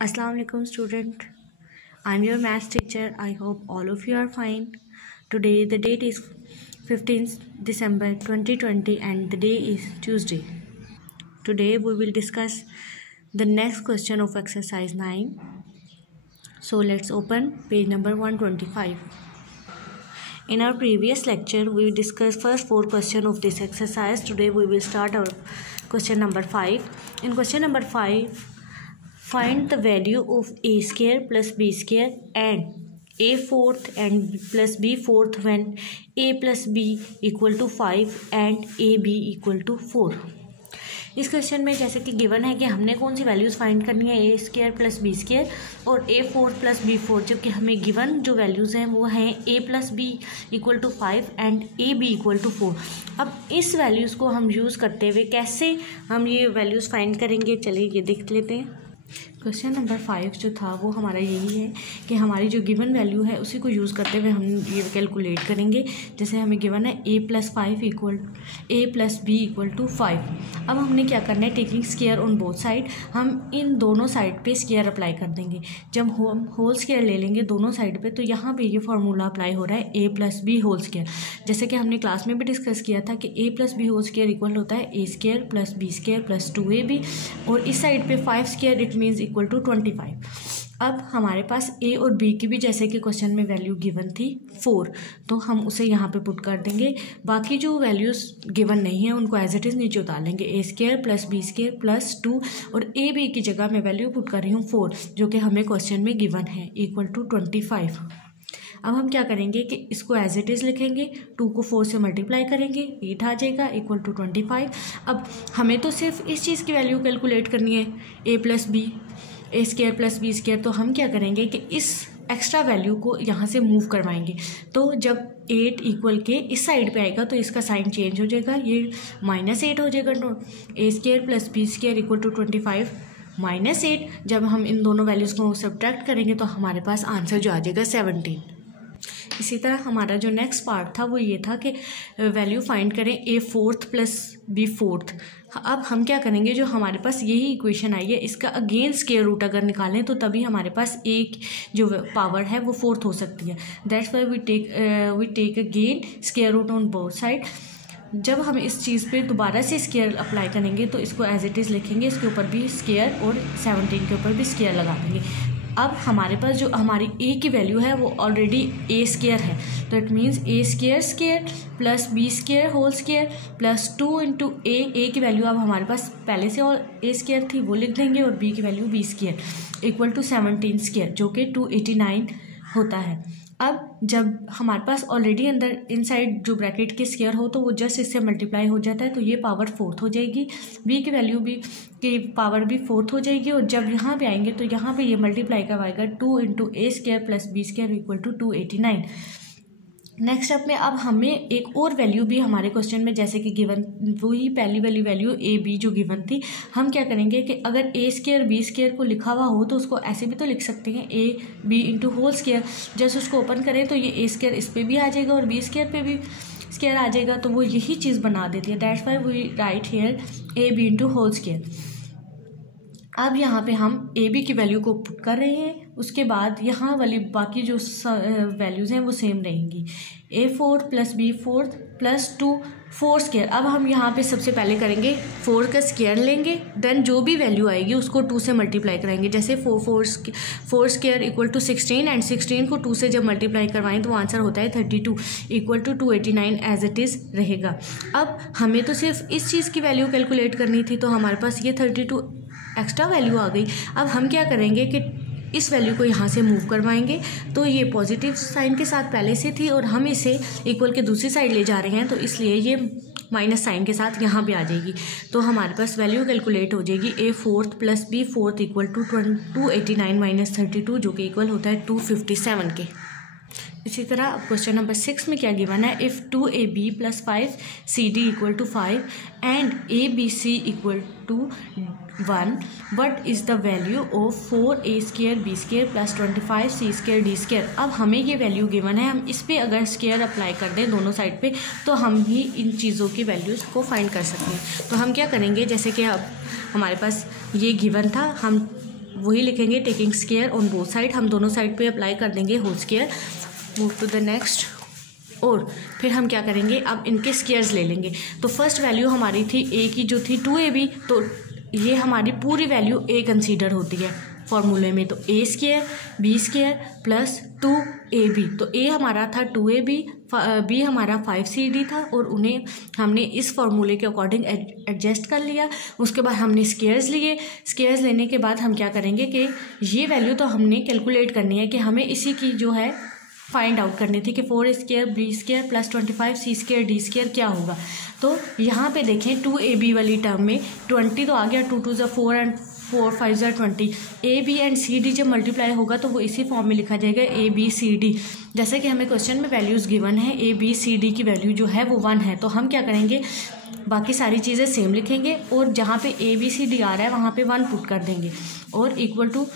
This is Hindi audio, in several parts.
Assalamu alaikum student. I'm your maths teacher. I hope all of you are fine. Today the date is 15th December 2020 and the day is Tuesday. Today we will discuss the next question of exercise 9. So let's open page number 125. In our previous lecture we discussed first 4 questions of this exercise. Today we will start our question number 5. In question number 5, find the value of a square plus b square and a fourth and plus b fourth when a plus b equal to 5 and a b equal to 4. इस क्वेश्चन में जैसे कि गिवन है कि हमने कौन सी वैल्यूज़ फाइंड करनी है, a square plus B square और a fourth plus b fourth, जबकि हमें गिवन जो वैल्यूज़ हैं वो हैं a plus B equal to 5 and a b equal to 4. अब इस वैल्यूज़ को हम यूज़ करते हुए कैसे हम ये वैल्यूज़ फाइंड करेंगे, चलिए ये देख लेते हैं. क्वेश्चन नंबर 5 जो था वो हमारा यही है कि हमारी जो गिवन वैल्यू है उसी को यूज़ करते हुए हम ये कैलकुलेट करेंगे. जैसे हमें गिवन है a plus B equal to 5. अब हमने क्या करना है, taking square on both side, हम इन दोनों साइड पे स्क्वायर अप्लाई कर देंगे. जब हम होल स्क्वायर ले लेंगे दोनों साइड पे तो यहाँ पे ये फार्मूला अप्लाई हो रहा है a plus B whole square. जैसे कि हमने क्लास में भी डिस्कस किया था कि a plus B whole square equal होता है a square plus B square plus 2ab और इस साइड पे 5 square it means equal to 25. अब हमारे पास a और b की भी जैसे कि क्वेश्चन में वैल्यू गिवन थी 4, तो हम उसे यहाँ पे पुट कर देंगे. बाकी जो वैल्यूज़ गिवन नहीं है उनको एज इट इज़ नीचे उतार लेंगे. a square plus B square plus 2 और a b की जगह मैं वैल्यू पुट कर रही हूँ 4 जो कि हमें क्वेश्चन में गिवन है इक्वल टू 25. अब हम क्या करेंगे कि इसको एज इट इज़ लिखेंगे, 2 को 4 से मल्टीप्लाई करेंगे, 8 आ जाएगा इक्वल टू 25. अब हमें तो सिर्फ इस चीज़ की वैल्यू कैलकुलेट करनी है a plus B, A square plus B square. तो हम क्या करेंगे कि इस एक्स्ट्रा वैल्यू को यहाँ से मूव करवाएंगे. तो जब 8 इक्वल के इस साइड पे आएगा तो इसका साइन चेंज हो जाएगा, ये -8 हो जाएगा. A square plus B square equal to 25 -8. जब हम इन दोनों वैल्यूज़ को सब्ट्रैक्ट करेंगे तो हमारे पास आंसर जो आ जाएगा 17. इसी तरह हमारा जो नेक्स्ट पार्ट था वो ये था कि वैल्यू फाइंड करें ए फोर्थ प्लस बी फोर्थ. अब हम क्या करेंगे, जो हमारे पास यही इक्वेशन आई है इसका अगेन स्क्वायर रूट अगर निकालें तो तभी हमारे पास एक जो पावर है वो फोर्थ हो सकती है. That's why we take again square root on both side. जब हम इस चीज़ पे दोबारा से स्क्वायर अप्लाई करेंगे तो इसको एज इट इज़ लिखेंगे, इसके ऊपर भी स्क्वायर और 17 के ऊपर भी स्क्वायर लगा देंगे. अब हमारे पास जो हमारी a की वैल्यू है वो ऑलरेडी a स्क्वायर है, तो it means a square square plus b square whole square plus 2 into a की वैल्यू अब हमारे पास पहले से और a स्क्वायर थी वो लिख देंगे और b की value b square equal to 17 square जो कि 289 होता है. अब जब हमारे पास ऑलरेडी अंदर इनसाइड जो ब्रैकेट के स्क्वायर हो तो वो जस्ट इससे मल्टीप्लाई हो जाता है, तो ये पावर फोर्थ हो जाएगी, b की वैल्यू भी की पावर भी फोर्थ हो जाएगी. और जब यहाँ पे आएंगे तो यहाँ पे ये मल्टीप्लाई करवाएगा 2 into A square plus B square equal to 289. Next step में अब हमें एक और वैल्यू भी हमारे क्वेश्चन में जैसे कि गिवन वही पहली वाली वैल्यू ए बी जो गिवन थी, हम क्या करेंगे कि अगर ए स्क्वायर बी स्क्वायर को लिखा हुआ हो तो उसको ऐसे भी तो लिख सकते हैं A B into whole square. जैसे उसको ओपन करें तो ये ए स्क्वायर इस पर भी आ जाएगा और बी स्क्वायर पे भी स्क्वायर आ जाएगा, तो वो यही चीज़ बना देती है. That's why we write here A B into whole square. अब यहाँ पे हम ए बी की वैल्यू को पुट कर रहे हैं, उसके बाद यहाँ वाली बाकी जो वैल्यूज़ हैं वो सेम रहेंगी. A fourth plus b fourth plus 2 4 square. अब हम यहाँ पे सबसे पहले करेंगे 4 का स्क्वायर लेंगे, देन जो भी वैल्यू आएगी उसको 2 से मल्टीप्लाई कराएंगे. जैसे 4 स्क्वायर इक्वल टू 16 एंड 16 को 2 से जब मल्टीप्लाई करवाएं तो आंसर होता है 32 equal to 289 as it is रहेगा. अब हमें तो सिर्फ इस चीज़ की वैल्यू कैलकुलेट करनी थी तो हमारे पास ये 32 एक्स्ट्रा वैल्यू आ गई. अब हम क्या करेंगे कि इस वैल्यू को यहाँ से मूव करवाएंगे, तो ये पॉजिटिव साइन के साथ पहले से थी और हम इसे इक्वल के दूसरी साइड ले जा रहे हैं तो इसलिए ये माइनस साइन के साथ यहाँ पे आ जाएगी. तो हमारे पास वैल्यू कैलकुलेट हो जाएगी a fourth plus b fourth equal to 289 minus 32 जो कि इक्वल होता है 257 के. इसी तरह क्वेश्चन नंबर 6 में क्या गिवन है, if 2ab plus 5cd equal to 5 and abc equal to 1 what is the value of 4a square B square plus 25c square D square. अब हमें ये वैल्यू गिवन है, हम इस पर अगर स्क्वायर अप्लाई कर दें दोनों साइड पे तो हम ही इन चीज़ों की वैल्यूज़ को फाइंड कर सकते हैं. तो हम क्या करेंगे, जैसे कि अब हमारे पास ये गिवन था, हम वही लिखेंगे, taking square on both side, हम दोनों साइड पे अप्लाई कर देंगे whole square. Move to the next. और फिर हम क्या करेंगे, अब इनके स्क्वायर्स ले लेंगे। तो फर्स्ट वैल्यू हमारी थी ए की जो थी 2ab, तो ये हमारी पूरी वैल्यू ए कंसीडर होती है फॉर्मूले में। तो a square B square plus 2ab, तो ए हमारा था 2ab, बी हमारा 5cd था, और उन्हें हमने इस फॉर्मूले के अकॉर्डिंग एडजस्ट कर लिया। उसके बाद हमने स्क्वायर्स लिए। स्क्वायर्स लेने के बाद हम क्या करेंगे कि ये वैल्यू तो हमने कैलकुलेट करनी है कि हमें इसी की जो है फाइंड आउट करनी थी कि 4 square B square plus 25 C square D square क्या होगा। तो यहाँ पे देखें 2ab वाली टर्म में 20 तो आ गया, 2 2 ज़ा 4 एंड 4 5 ज़ा 20। A B and C D जब मल्टीप्लाई होगा तो वो इसी फॉर्म में लिखा जाएगा ए बी सी डी। जैसे कि हमें क्वेश्चन में वैल्यूज़ गिवन है, ए बी सी डी की वैल्यू जो है वो 1 है, तो हम क्या करेंगे, बाकी सारी चीज़ें सेम लिखेंगे और जहाँ पे ए बी सी डी आ रहा है वहाँ पे 1 पुट कर देंगे और इक्वल टू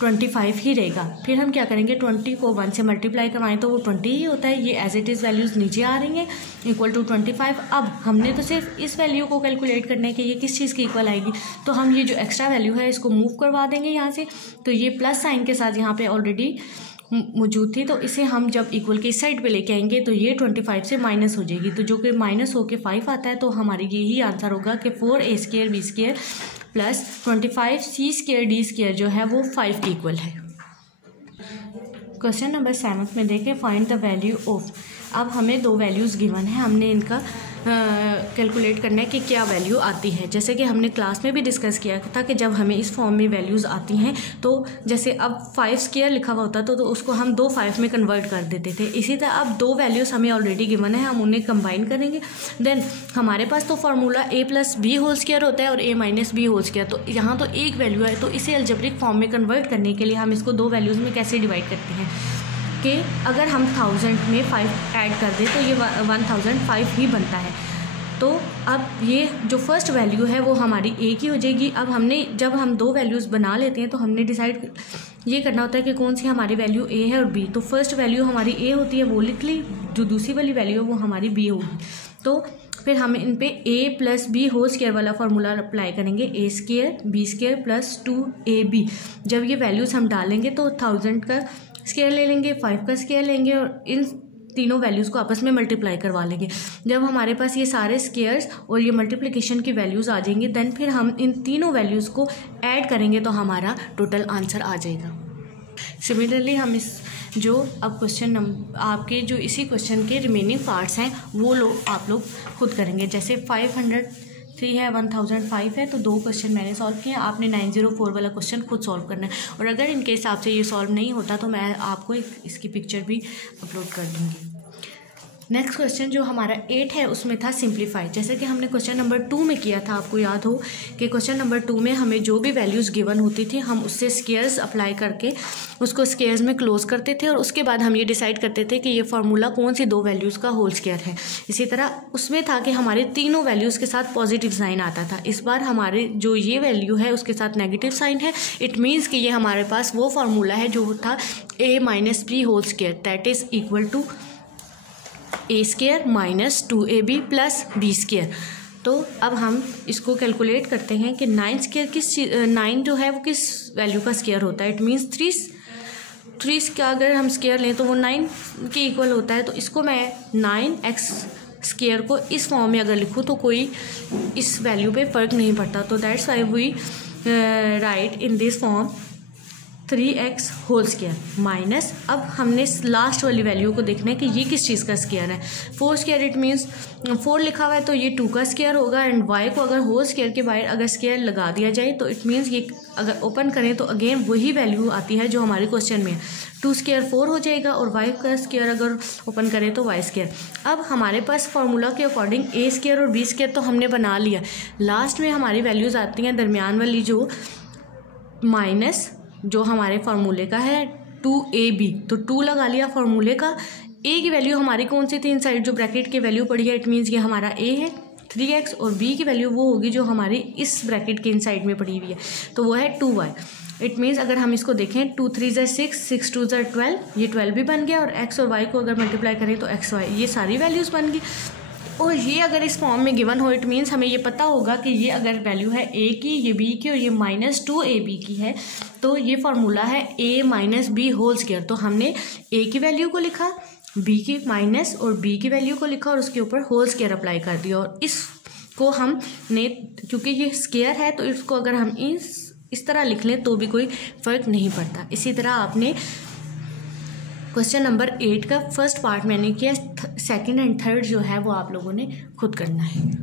25 ही रहेगा। फिर हम क्या करेंगे, 20 को 1 से मल्टीप्लाई करवाएं तो वो 20 ही होता है। ये एज इट इज़ वैल्यूज़ नीचे आ रही हैं, इक्वल टू 25। अब हमने तो सिर्फ इस वैल्यू को कैलकुलेट करना है कि ये किस चीज़ की इक्वल आएगी। तो हम ये जो एक्स्ट्रा वैल्यू है इसको मूव करवा देंगे यहाँ से। तो ये प्लस साइन के साथ यहाँ पे ऑलरेडी मौजूद थी, तो इसे हम जब इक्वल के इस साइड पे लेके आएंगे तो ये 25 से माइनस हो जाएगी। तो जो कि माइनस होके 5 आता है, तो हमारी यही आंसर होगा कि 4a square B square plus 25 C square D square जो है वो 5 के इक्वल है। क्वेश्चन नंबर 7 में देखें, फाइंड द वैल्यू ऑफ। अब हमें दो वैल्यूज़ गिवन है, हमने इनका कैलकुलेट करना है कि क्या वैल्यू आती है। जैसे कि हमने क्लास में भी डिस्कस किया था कि जब हमें इस फॉर्म में वैल्यूज़ आती हैं तो जैसे अब 5 स्क्वायर लिखा हुआ होता तो उसको हम 2 5 में कन्वर्ट कर देते थे। इसी तरह अब दो वैल्यूज़ हमें ऑलरेडी गिवन है, हम उन्हें कंबाइन करेंगे। देन हमारे पास तो formula a plus B whole square होता है और a minus B whole square. तो यहाँ तो एक वैल्यू है, तो इसे अलजेब्रिक फॉर्म में कन्वर्ट करने के लिए हम इसको दो वैल्यूज़ में कैसे डिवाइड करते हैं कि अगर हम 1000 में 5 ऐड कर दें तो ये 1005 ही बनता है। तो अब ये जो फर्स्ट वैल्यू है वो हमारी ए की हो जाएगी। अब हमने जब हम दो वैल्यूज़ बना लेते हैं तो हमने डिसाइड ये करना होता है कि कौन सी हमारी वैल्यू ए है और बी। तो फर्स्ट वैल्यू हमारी ए होती है, वो लिख ली, जो दूसरी वाली वैल्यू है वो हमारी बी होगी। तो फिर हम इन पे a plus B whole square वाला फार्मूला अप्लाई करेंगे, a square B square plus 2ab। जब ये वैल्यूज़ हम डालेंगे तो 1000 का स्क्वायर ले लेंगे, 5 का स्क्वायर लेंगे और इन तीनों वैल्यूज़ को आपस में मल्टीप्लाई करवा लेंगे। जब हमारे पास ये सारे स्क्वायर्स और ये मल्टीप्लिकेशन की वैल्यूज़ आ जाएंगी, देन फिर हम इन तीनों वैल्यूज़ को ऐड करेंगे तो हमारा टोटल आंसर आ जाएगा। सिमिलरली हम इस जो अब क्वेश्चन नंबर आपके जो इसी क्वेश्चन के रिमेनिंग पार्ट्स हैं वो आप लोग खुद करेंगे। जैसे 503 है, 1005 है, तो दो क्वेश्चन मैंने सॉल्व किए, आपने 904 वाला क्वेश्चन खुद सॉल्व करना है। और अगर इनके हिसाब से ये सॉल्व नहीं होता तो मैं आपको इसकी पिक्चर भी अपलोड कर दूँगी। नेक्स्ट क्वेश्चन जो हमारा 8 है उसमें था सिंप्लीफाई। जैसे कि हमने क्वेश्चन नंबर 2 में किया था, आपको याद हो कि क्वेश्चन नंबर 2 में हमें जो भी वैल्यूज़ गिवन होती थी हम उससे स्क्वायर्स अप्लाई करके उसको स्क्वायर्स में क्लोज करते थे और उसके बाद हम ये डिसाइड करते थे कि ये फार्मूला कौन सी दो वैल्यूज़ का होल स्क्वायर है। इसी तरह उसमें था कि हमारे तीनों वैल्यूज़ के साथ पॉजिटिव साइन आता था। इस बार हमारे जो ये वैल्यू है उसके साथ नेगेटिव साइन है। इट मीन्स कि ये हमारे पास वो फार्मूला है जो था a minus B whole square, that is equal to a square minus 2ab plus B square. तो अब हम इसको कैलकुलेट करते हैं कि 9 स्क्वायर 9 जो है वो किस वैल्यू का स्क्वायर होता है। इट मीन्स 3 का अगर हम स्क्वायर लें तो वो 9 के इक्वल होता है। तो इसको मैं 9x स्क्वायर को इस फॉर्म में अगर लिखूँ तो कोई इस वैल्यू पे फ़र्क नहीं पड़ता। तो that's why we write in this form 3x whole square minus, अब हमने लास्ट वाली वैल्यू को देखना है कि ये किस चीज़ का स्क्वायर है। 4 स्क्वायर इट मीन्स 4 लिखा हुआ है तो ये 2 का स्क्वायर होगा एंड y को अगर होल स्क्वायर के बाहर अगर स्क्वायर लगा दिया जाए तो इट मीन्स ये अगर ओपन करें तो अगेन वही वैल्यू आती है जो हमारे क्वेश्चन में है। 2 स्क्वायर 4 हो जाएगा और y का स्क्वायर अगर ओपन करें तो y स्क्वायर। अब हमारे पास फार्मूला के अकॉर्डिंग a स्क्वायर और b स्क्वायर तो हमने बना लिया। लास्ट में हमारी वैल्यूज़ आती हैं दरमियान वाली जो माइनस जो हमारे फार्मूले का है 2ab, तो 2 लगा लिया फार्मूले का। a की वैल्यू हमारी कौन सी थी, इनसाइड जो ब्रैकेट की वैल्यू पड़ी है, इट मीन्स ये हमारा a है 3x और b की वैल्यू वो होगी जो हमारी इस ब्रैकेट के इनसाइड में पड़ी हुई है, तो वो है 2y। इट मीन्स अगर हम इसको देखें 2 3 ज़ा 6, 6 2 ज़ा 12, ये 12 भी बन गया और x और y को अगर मल्टीप्लाई करें तो xy, ये सारी वैल्यूज़ बन गई। और ये अगर इस फॉर्म में गिवन हो, इट मीन्स हमें ये पता होगा कि ये अगर वैल्यू है ए की, ये बी की और ये -2ab की है, तो ये फार्मूला है a - b होल स्क्वायर। तो हमने a की वैल्यू को लिखा, b की माइनस और b की वैल्यू को लिखा और उसके ऊपर होल स्क्वायर अप्लाई कर दिया। और इसको हमने, क्योंकि ये स्क्वायर है तो इसको अगर हम इस तरह लिख लें तो भी कोई फ़र्क नहीं पड़ता। इसी तरह आपने क्वेश्चन नंबर 8 का फर्स्ट पार्ट मैंने किया, सेकंड एंड थर्ड जो है वो आप लोगों ने खुद करना है।